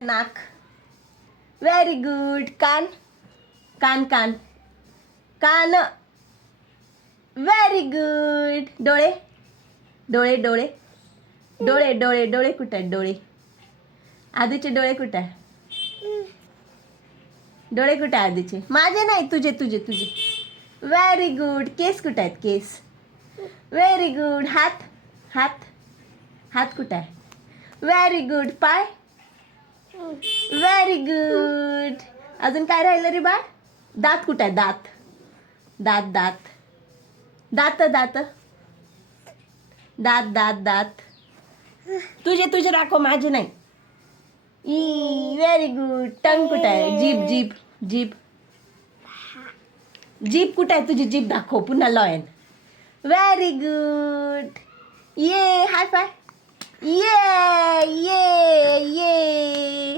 नाक. Very good. कान. कान कान कान. Very good. डोळे. डोळे डोळे डोळे डोळे डोळे कुठे आहेत डोळे? आधीचे डोळे कुठे आहे? डोळे कुठे आहे आधीचे? माझे नाही, तुझे तुझे तुझे. Very good. केस कुठे आहेत केस? Very good. हात. हात. हात कुठे आहे? Very good. पाय. Very good. अजून काय राहिलं रे बाळ? दात कुठे आहे? दात. दात दात दात दात दात दात दात. तुझे तुझे दाखव, माझे नाही. ई. Very good. टंग कुठे आहे? जीभ जीभ जीभ. जीभ कुठे आहे तुझी? जीभ दाखव. पुन्हा लॉयन. Very good. ये हाय फाय. ये ये ये